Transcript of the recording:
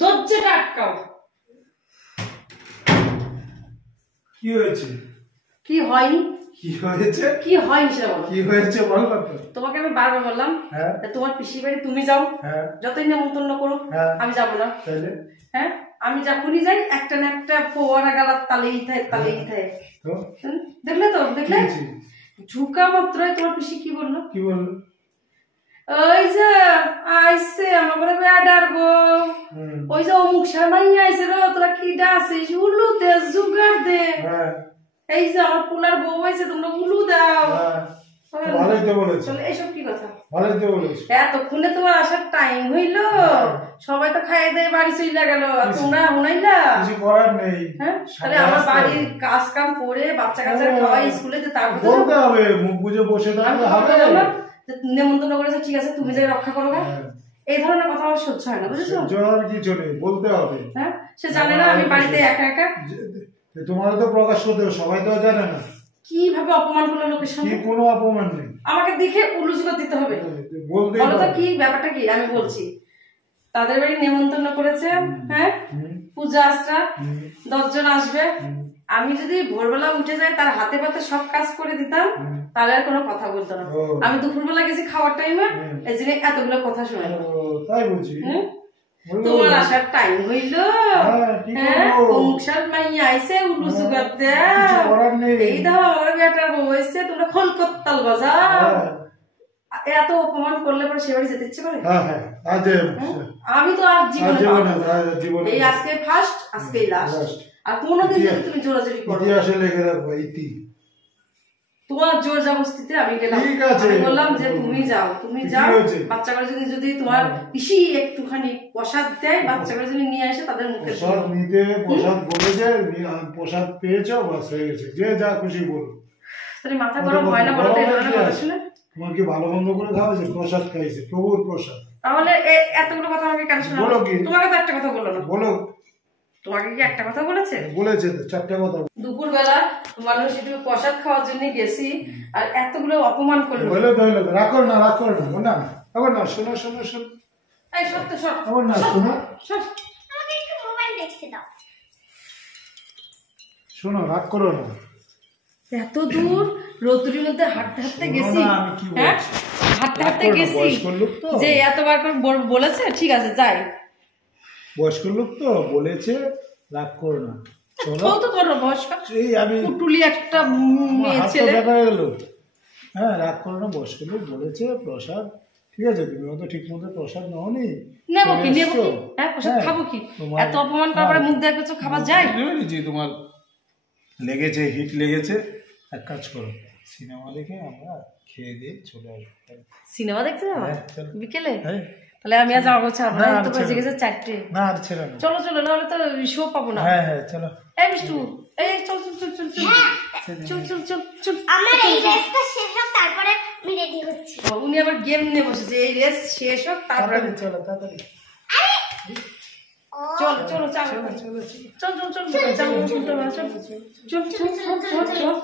দরজাটা আটকাও। কি হয়েছে? কি হয়নি? কি হয়েছে? কি হয়নি সেটা বলো। কি হয়েছে বল না তো। তোমাকে আমি বারবার বললাম তোমার পিসির বাড়ি তুমি যাও, যতই নেমন্তন্ন করো আমি যাবো না। হ্যাঁ, আমি যখনই যাই একটা না একটা ফোয়ারা গালার তালেই থাকে। দেখলে তো, দেখলে ঝুঁকা মাত্রই তোমার পিসি কি বললো? কি বললো? ওই যে আইসে আমার বেড়ার বউ, ওই যে অমুক সামাই আইসে রে, তোরা কি ডাসিস উলু দে জুগাড় দে। এই যে আমার পোলার বউ আইসে, তোমরা উলু দাও। ভালোই তো বলেছো। এইসব কি কথা? ভালোই তো বলেছো। এতক্ষণে তোমার আসার টাইম হইলো, সবাই তো খাইয়ে দিয়ে বাড়ি চলে গেল, আর তোমরা হুনাইলা। কিছু করার নেই। হ্যাঁ, তাহলে আমার বাড়ির কাজ কাম করে বাচ্চা কাচ্চা খাওয়াই স্কুলে যে তারপর বলতে হবে, মুখ বুঝে বসে থাকলে হবে না। নেমন্তন্ন করেছে ঠিক আছে, তুমি যাই রক্ষা করো না, এই ধরনের কথা আমার সহ্য হয় না, বুঝেছো? জোর কিছু নেই, বলতে হবে। হ্যাঁ, সে জানে না আমি বাড়িতে একা একা। তোমার তো প্রকাশ করতে হবে, সবাই তো জানে না। কিভাবে অপমান করলো লোকের সামনে? কোনো অপমান নেই, আমাকে দেখে উল্লুজুকা দিতে হবে। বলো তো কি ব্যাপারটা কি? আমি বলছি তাদের বাড়ি নেমন্তন্ন করেছে, হ্যাঁ, পূজা আশ্রা 10 জন আসবে। আমি যদি ভোরবেলা উঠে যাই তার হাতে পাতে সব কাজ করে দিতাম, তাহলে আর কোনো কথা বলতো না। আমি দুপুরবেলা গেছি খাওয়ার টাইমে, এই জন্য এতগুলো কথা শোনাই। তাই বুঝি তোমার আসার টাইম হইল, হ্যাঁ, অমুক সাল মাইয়া আইসে উলু সুগার দেয়, এই দাও আমার বেটার বউ হয়েছে, তোমরা খোল করতাল বাজাও। এত অপমান করলে পরে সে বাড়ি যেতে ইচ্ছে করে? আমি তো আর জীবনে এই আজকে ফার্স্ট, আজকেই লাস্ট, আর কোনোদিন যদি তুমি জোরাজোরি করো ইতিহাসে লিখে রাখবো। তোমার জোর জবরদস্তিতে আমি গেলাম, আমি বললাম যে তুমি যাও, তুমি যাও। বাচ্চা করে যদি তোমার পিসি একটুখানি প্রসাদ দেয়, বাচ্চা করে যদি নিয়ে আসে তাদের মুখে প্রসাদ নিতে, প্রসাদ বলে যে প্রসাদ পেয়েছো, বাস হয়ে গেছে, যে যা খুশি বলো। তাহলে মাথা গরম হয় না বলো তো এই ধরনের কথা শুনে? তোমার কি ভালো মন্দ করে খাওয়াছে? প্রসাদ খাইছে, প্রভুর প্রসাদ। তাহলে এতগুলো কথা আমাকে কেন শোনালো? বলো কি? তোমাকে তো একটা কথা বললো না। বলো, তোমাকে কি একটা কথা বলেছে? বলেছে তো, 4টা কথা। দুপুর বেলা মানুষ একটু প্রসাদ খাওয়ার জন্য গেছি, আর এতগুলো অপমান করলো। বলে তো হলো, রাখো না, রাখো না, না রাখো না। শোনো শোনো শোনো, এই সত্য সব আমার না শোনো, আমাকে একটু মোবাইল দেখতে দাও। শোনো, রাগ করো না। এত দূর রোদ্দুরির মধ্যে হাঁটতে হাঁটতে গেছি, হ্যাঁ, হাঁটতে হাঁটতে গেছি, যে এতবার করে বলেছে ঠিক আছে যাই। বয়স্ক লোক তো বলেছে, রাগ করো না। হ্যাঁ, রাগ করো না, বয়স্ক লোক বলেছে প্রসাদ, ঠিক আছে, তুমি তো ঠিক মতো প্রসাদ নাও নি। নেবো কি, নেবো কি, হ্যাঁ, প্রসাদ খাবো কি? এত অপমান করার পরে মুখ দেওয়ার কিছু খাবার যায়? তোমার লেগেছে, হিট লেগেছে, এক কাজ করো, সিনেমা দেখে আমরা খেয়ে দিয়ে চলে আসবো। সিনেমা দেখতে যাবো বিকেলে? তাহলে আমি আজ যাবো, তো বেজে গেছে 4টে। না আর ছেড়ে না, চলো চলো, নাহলে তো শো পাবো না। হ্যাঁ হ্যাঁ চলো। এই মিষ্টু, এই চল চল চল চল চল চল চল চল চল। আমার এই রেসটা শেষ হোক তারপরে আমি রেডি হচ্ছি। উনি আবার গেম নিয়ে বসেছে, এই রেস শেষ হোক তারপরে চলো তাড়াতাড়ি। চল চলো চল চল চল চল চল চল চল চল চল চল চল চল